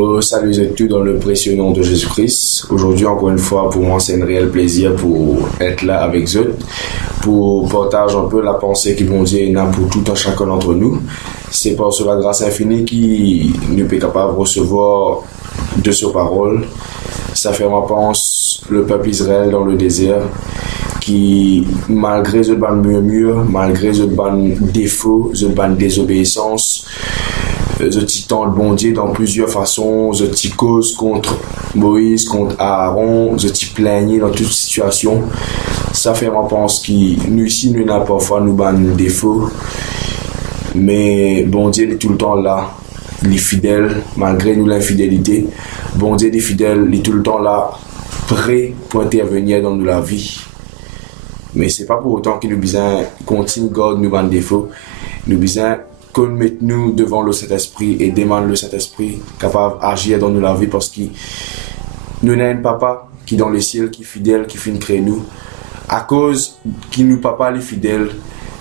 Moi, salut à tous dans le précieux nom de Jésus-Christ. Aujourd'hui, encore une fois, pour moi, c'est un réel plaisir pour être là avec vous, pour partager un peu la pensée que bon Dieu a pour tout un chacun d'entre nous. C'est par la grâce infinie qui nous est capable de recevoir de ses paroles. Ça fait, moi, pense, le peuple Israël dans le désert, qui, malgré ce ban murmure, malgré ce ban défaut, ce ban désobéissance, The titan de bon Dieu dans plusieurs façons, The ti cause contre Moïse, contre Aaron, The ti plaigner dans toute situation. Ça fait, moi, pense qui nous ici, nous n'avons parfois nous ban défaut, mais bon Dieu est tout le temps là, il est fidèle, malgré nous l'infidélité. Bon Dieu est fidèle, il est tout le temps là, prêt pour intervenir dans la vie. Mais c'est pas pour autant qu'il nous besoin continue God nous ban défaut, nous besoin qu'on mette nous devant le Saint-Esprit et demande le Saint-Esprit capable d'agir dans nous la vie parce que nous avons un papa qui est dans les ciels, qui est fidèle, qui finit créer nous. À cause qu'il nous papa est fidèle,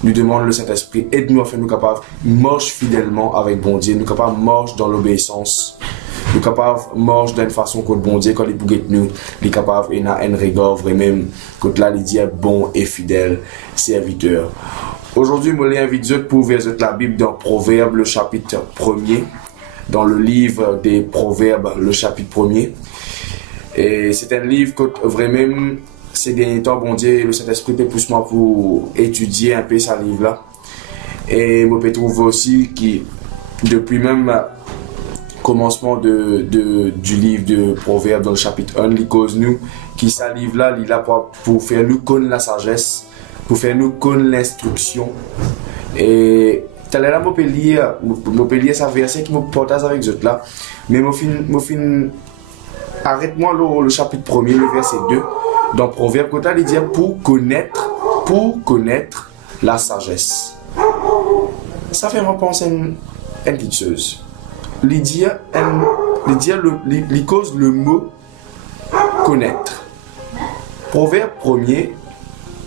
nous demande le Saint-Esprit, aide-nous à faire nous capables de marcher fidèlement avec bon Dieu, nous capables de marcher dans l'obéissance, nous capables de marcher d'une façon que bon Dieu, quand il bouge nous, il est capable de un regard vraiment, quand là il dit bon et fidèle serviteur. Aujourd'hui, je l'invite pour ouvrir la Bible dans Proverbes, le chapitre 1er, dans le livre des Proverbes, le chapitre 1er. Et c'est un livre que vraiment, ces derniers temps, bon Dieu, le Saint-Esprit peut pousser moi pour étudier un peu ce livre-là. Et je peux trouver aussi que depuis même commencement du livre de Proverbes dans le chapitre 1, il cause nous, qui ce livre-là, il est là pour faire nous connaître la sagesse, pour faire nous connaître l'instruction. Et tout à l'heure, je peux lire ce verset qui me partage avec vous là. Mais arrête-moi le chapitre 1er, le verset 2, dans Proverbe, quand il dit pour connaître la sagesse. Ça fait me penser une petite chose. Il cause le mot connaître. Proverbe 1er,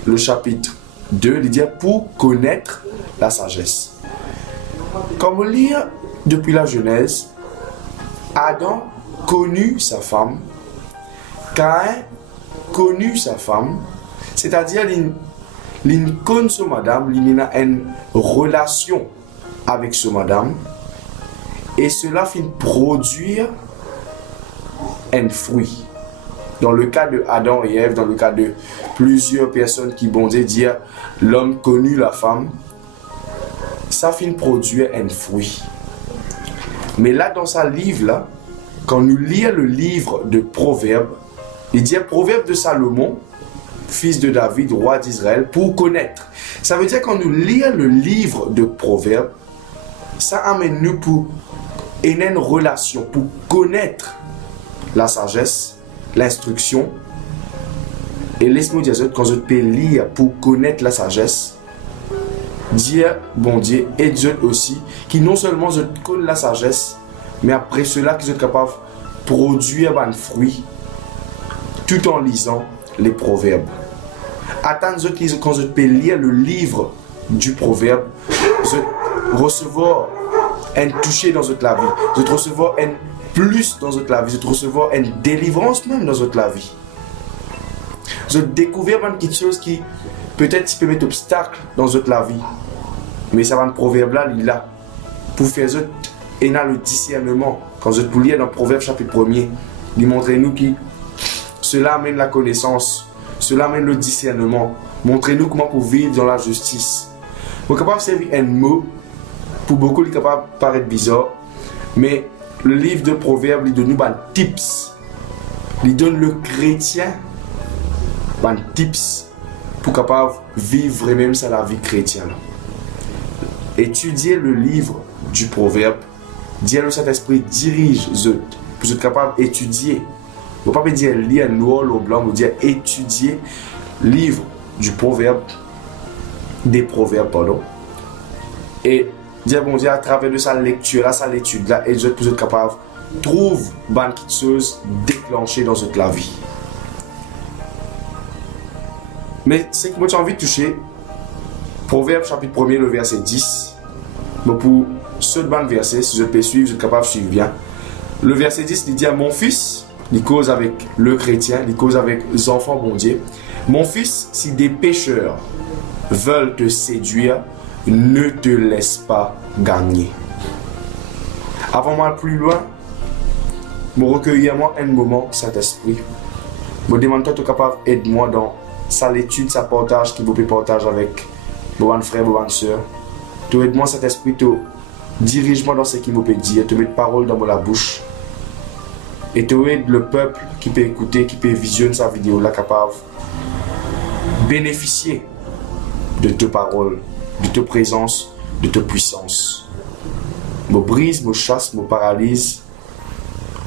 le chapitre 2, il dit pour connaître la sagesse. Comme on lit depuis la Genèse, Adam connut sa femme, Caïn connut sa femme, c'est-à-dire il connaît sa madame, il a une relation avec sa madame, et cela finit produire un fruit. Dans le cas de Adam et Ève, dans le cas de plusieurs personnes qui vont dire l'homme connut la femme, ça finit produire un fruit. Mais là, dans ce livre-là, quand nous lisons le livre de Proverbes, il dit Proverbe de Salomon, fils de David, roi d'Israël, pour connaître. Ça veut dire quand nous lisons le livre de Proverbes, ça amène nous pour une relation, pour connaître la sagesse, l'instruction. Et laisse-moi dire quand je peux lire pour connaître la sagesse, dire bon Dieu et Dieu aussi, qui non seulement je connais la sagesse, mais après cela qui sont capables de produire un fruit tout en lisant les proverbes. Attends quand je peux lire le livre du proverbe, je recevoir un toucher dans votre la vie, je recevoir un plus dans votre la vie, je recevoir une délivrance même dans votre la vie. Je découvrir quelque chose qui peut-être peut mettre obstacle dans votre la vie, mais ça va le proverbe là, il est là pour faire et dans le discernement. Quand je vous lis dans Proverbe chapitre 1er, il montre-nous que cela amène la connaissance, cela amène le discernement. Montrez-nous comment pour vivre dans la justice. Vous êtes capable de servir un mot, pour beaucoup, il est capable de paraître bizarre, mais le livre de Proverbes, il donne nous des tips. Il donne le chrétien des tips pour capable vivre vraiment ça la vie chrétienne. Étudier le livre du Proverbe, dire le Saint-Esprit dirige pour être capable d'étudier. Vous ne pouvez pas dire lire noir ou blanc, vous dire étudier le livre du Proverbe, des Proverbes, pardon. Et dire bon Dieu à travers de sa lecture, à sa étude là, et vous êtes capable de trouver bonne chose déclenchée dans votre vie. Mais c'est que moi j'ai envie de toucher Proverbe chapitre 1er, le verset 10. Mais pour ce bon verset, si je peux suivre, je suis capable de suivre bien. Le verset 10, il dit à mon fils, il cause avec le chrétien, il cause avec les enfants bon Dieu. Mon fils, si des pécheurs veulent te séduire, ne te laisse pas gagner. Avant moi plus loin, me recueillir moi un moment, Saint-Esprit. Me demande toi, tu es capable d'aider-moi dans sa l'étude, sa partage qui vous peut partager avec vos frères, vos sœurs. Tu aide-moi, Saint-Esprit, tu dirige-moi dans ce qu'il me peut dire, tu mets de paroles dans la bouche. Et tu aides le peuple qui peut écouter, qui peut visionner sa vidéo là, capable bénéficier de tes paroles, de ta présence, de ta puissance. Me brise, me chasse, me paralyse.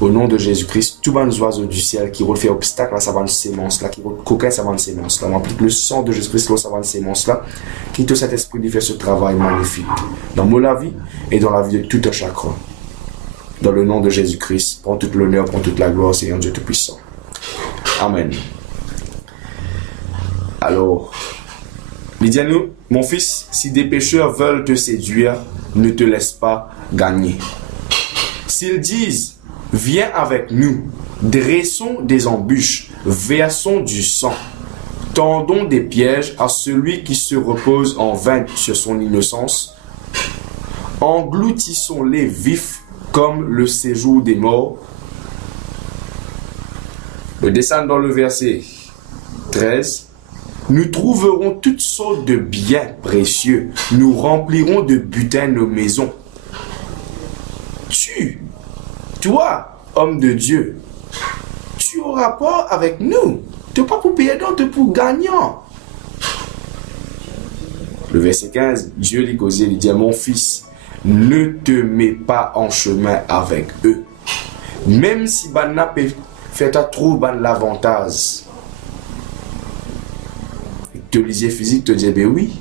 Au nom de Jésus-Christ, tous les oiseaux du ciel qui refait obstacle à sa bonne sémence là, qui coquin sa bonne sémence là, m'applique le sang de Jésus-Christ dans sa bonne sémence là, qui te cet esprit de faire ce travail magnifique dans ma vie et dans la vie de tout un chacun. Dans le nom de Jésus-Christ, prends toute l'honneur, prends toute la gloire, Seigneur Dieu Tout-Puissant. Amen. Alors, il dit à nous, mon fils, si des pécheurs veulent te séduire, ne te laisse pas gagner. S'ils disent, viens avec nous, dressons des embûches, versons du sang, tendons des pièges à celui qui se repose en vain sur son innocence, engloutissons-les vifs comme le séjour des morts. Le descend dans le verset 13. Nous trouverons toutes sortes de biens précieux, nous remplirons de butin nos maisons. Toi, homme de Dieu, tu as rapport avec nous. Tu n'es pas pour payer, tu es pour gagnant. Le verset 15, Dieu lui causait, il dit à mon fils, ne te mets pas en chemin avec eux. Même si Banna fait trop l'avantage. Te lisais physique, te dit, ben oui.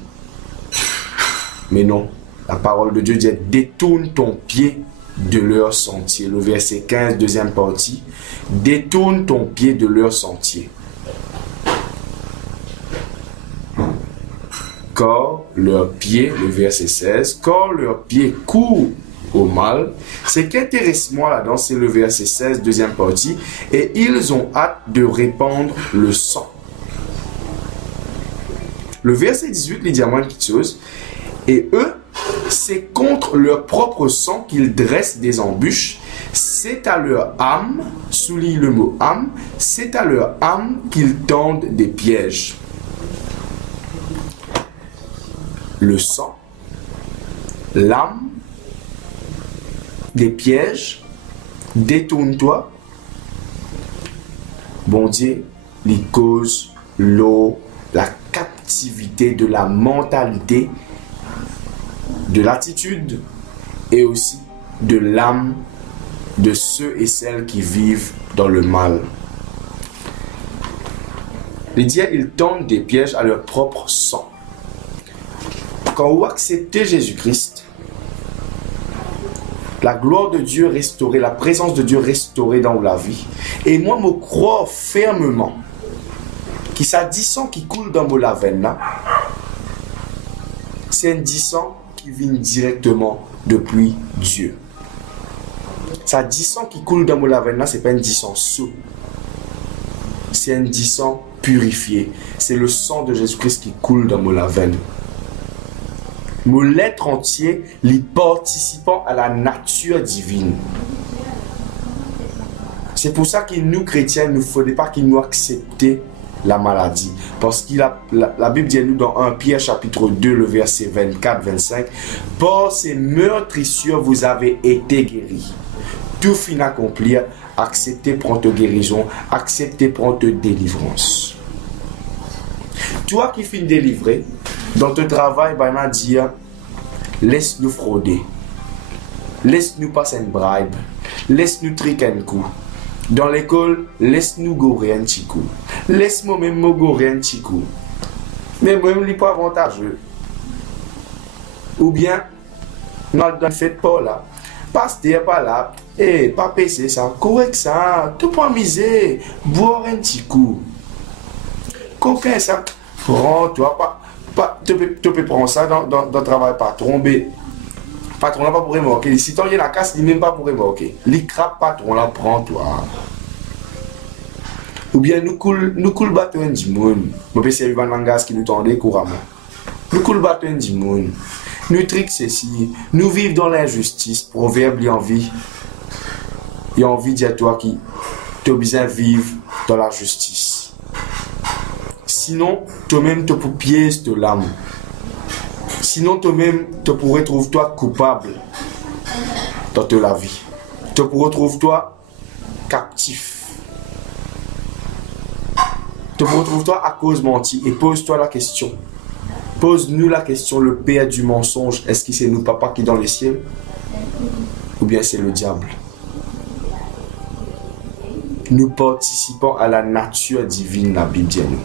Mais non, la parole de Dieu dit, détourne ton pied de leur sentier. Le verset 15, deuxième partie. Détourne ton pied de leur sentier. Car leur pied, le verset 16, car leur pied court au mal. Ce qui intéresse moi là-dedans, c'est le verset 16, deuxième partie. Et ils ont hâte de répandre le sang. Le verset 18, il dit à moi une petite chose. Et eux, c'est contre leur propre sang qu'ils dressent des embûches. C'est à leur âme, souligne le mot âme, c'est à leur âme qu'ils tendent des pièges. Le sang, l'âme, des pièges, détourne-toi. Bon Dieu, les causes, l'eau, la captivité de la mentalité, de l'attitude et aussi de l'âme de ceux et celles qui vivent dans le mal. Les dieux, ils tendent des pièges à leur propre sang. Quand vous acceptez Jésus-Christ, la gloire de Dieu restaurée, la présence de Dieu restaurée dans la vie, et moi, je crois fermement que ça 10 sang qui coule dans la veine là, c'est un 10 sang qui vient directement depuis Dieu. Ça 10 sang qui coule dans la veine là, c'est pas un 10 sang sous. C'est un 10 sang purifié. C'est le sang de Jésus-Christ qui coule dans la veine. Mon l'être entier, les participants à la nature divine. C'est pour ça que nous, chrétiens, il ne faudrait pas qu'ils nous acceptent la maladie. Parce que la Bible dit à nous dans 1 Pierre chapitre 2, le verset 24-25, « Par ces meurtrissures, vous avez été guéris. Tout fin accomplir, acceptez prendre guérison, acceptez prendre délivrance. » Toi qui finis délivré, dans ton travail, ben, on dit, laisse-nous frauder, laisse-nous passer une bribe, laisse-nous triquer un coup. Dans l'école, laisse-nous gorer un petit coup. Laisse-moi même me gorer un petit coup. Mais moi, je ne suis pas avantageux. Ou bien, dans le fait pas là. Pasteur pas là. Eh, pas PC ça. Correct ça. Tu peux miser. Boire un petit coup. Coquin ça. Prends, toi pas. Tu peux prendre ça dans le travail, pas tromper patron là pas pour remorquer. Si tu as la casse, il même pas pour remorquer. Les crap patron là, prends-toi. Ou bien nous cool bateau du monde. Moi, je sais pas qui nous tendait couramment. Nous cool bateau du monde. Nous trick ceci. Nous vivons dans l'injustice. Proverbe, il y a envie. Il y a envie de dire toi qui tu as besoin de vivre dans la justice. Sinon, toi-même, tu peux pièce de l'âme. Sinon, toi-même, tu pourrais trouver toi coupable dans toute la vie. Tu pourrais trouver toi captif. Tu pourrais trouver toi à cause menti. Et pose-toi la question. Pose-nous la question, le père du mensonge, est-ce que c'est nous, papa, qui est dans les cieux? Ou bien c'est le diable? Nous participons à la nature divine, la Bible dit nous.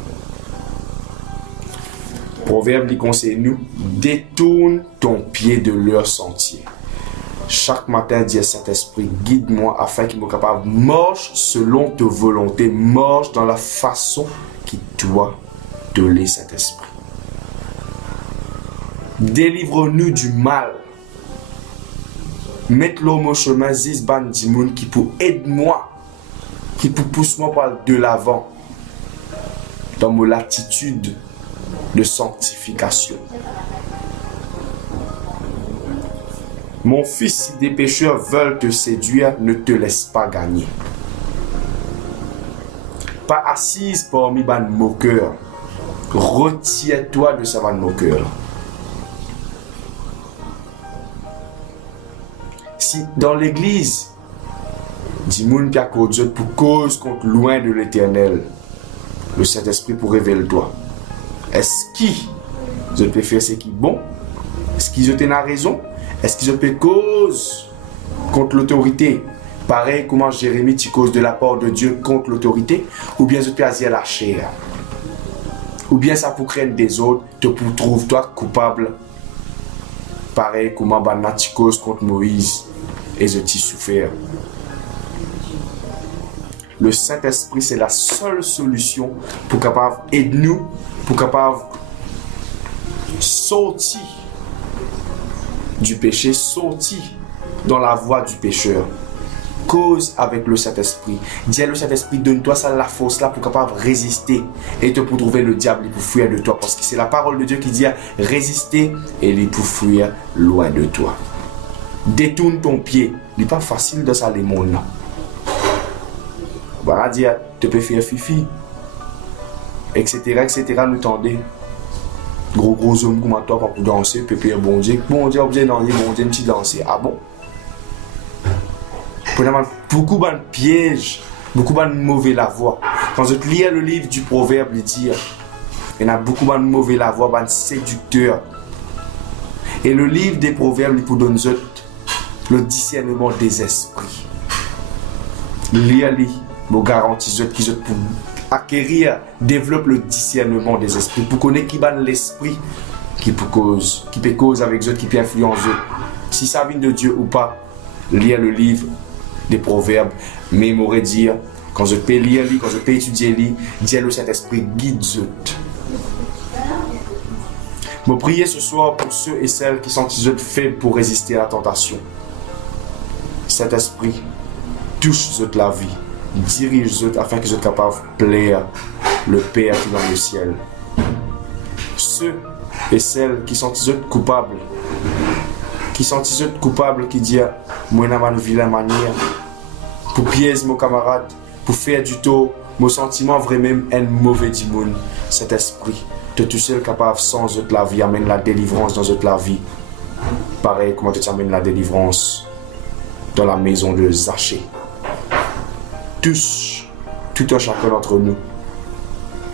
Proverbe dit conseille nous, détourne ton pied de leur sentier. Chaque matin, dit Saint-Esprit, guide-moi afin qu'il me capable de marcher selon ta volonté, marche dans la façon qui doit te laisser Saint-Esprit. Délivre-nous du mal. Mette l'homme au chemin, Zizban Dimoun, qui peut aider-moi, qui peut pousser-moi par de l'avant dans mon attitude de sanctification. Mon fils, si des pécheurs veulent te séduire, ne te laisse pas gagner. Pas assise parmi ban moqueurs. Retire-toi de sa ban moqueur. Si dans l'église, Dimoun Pia Dieu pour cause contre loin de l'éternel, le Saint-Esprit pour révéler toi. Est-ce qui je peux faire ce qui est bon? Est-ce qu'ils ont la raison? Est-ce qu'ils ont fait cause contre l'autorité? Pareil comment Jérémie tu cause de la part de Dieu contre l'autorité? Ou bien je peux agir la chair? Ou bien ça pour craindre des autres, te pour trouver toi coupable? Pareil comment Banat tu cause contre Moïse et je t'y souffert. Le Saint-Esprit c'est la seule solution pour capable aider nous, pour capable sortir du péché, sorti dans la voie du pécheur. Cause avec le Saint-Esprit. Dis à le Saint-Esprit, donne-toi ça la force là pour capable résister et te pour trouver le diable et pour fuir de toi. Parce que c'est la parole de Dieu qui dit résister et il pour fuir loin de toi. Détourne ton pied. Il n'est pas facile de ça les mondes là. Voilà, dire, tu peux faire fifi. Etc. Nous tendez. Gros homme comme toi pour danser, pépé bon Dieu, objet danser, bon Dieu, petit danser. Ah bon? Beaucoup de pièges, beaucoup de mauvais la voix. Quand je lis le livre du Proverbe, il dit, il y a beaucoup de mauvais la voix, de séducteurs. Et le livre des Proverbes, il vous donne le discernement des esprits. Lire-les, vous garantis qu'ils pour acquérir, développe le discernement des esprits pour connaître qui va l'esprit qui peut cause avec eux, qui peut influencer eux. Si ça vient de Dieu ou pas, lire le livre des Proverbes, mémorer dire, quand je peux lire, quand je peux étudier, dire le Saint-Esprit guide eux. Je prie ce soir pour ceux et celles qui sont faibles pour résister à la tentation. Saint-Esprit, touche la vie. Dirige-eux afin qu'ils soient capables de plaire le Père qui est dans le ciel. Ceux et celles qui sont coupables, qui disent moi n'a pas une vilaine manière, pour pièger mon camarade, pour faire du tort, mon sentiment vraiment un mauvais démon. Cet esprit, tu es tout seul capable sans eux la vie, amène la délivrance dans eux la vie. Pareil, comment tu amènes la délivrance dans la maison de Zachée. Tous, tout un chacun d'entre nous.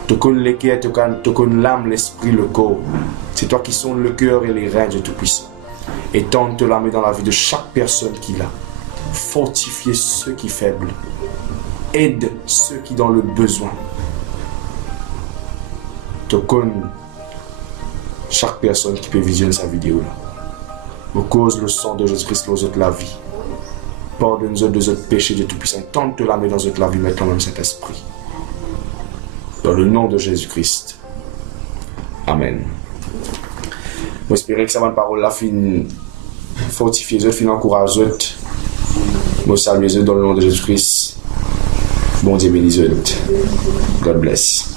Tu connais les cœurs, tu connais l'âme, l'esprit, le corps. C'est toi qui sondes le cœur et les reins de Tout-Puissant. Et tente la main dans la vie de chaque personne qui l'a. Fortifier ceux qui sont faibles. Aide ceux qui ont le besoin. Tu connais chaque personne qui peut visionner sa vidéo là. Au cause le sang de Jésus-Christ, nous autres la vie. Pardonne-nous de notre péché de Tout-Puissant. Tente la main dans notre la vie maintenant même cet esprit. Dans le nom de Jésus-Christ. Amen. J'espère que ça va une parole la fin fortifier les autres, fin encourager les autres. Nous saluons les autres dans le nom de Jésus-Christ. Bon Dieu bénisse les autres. God bless.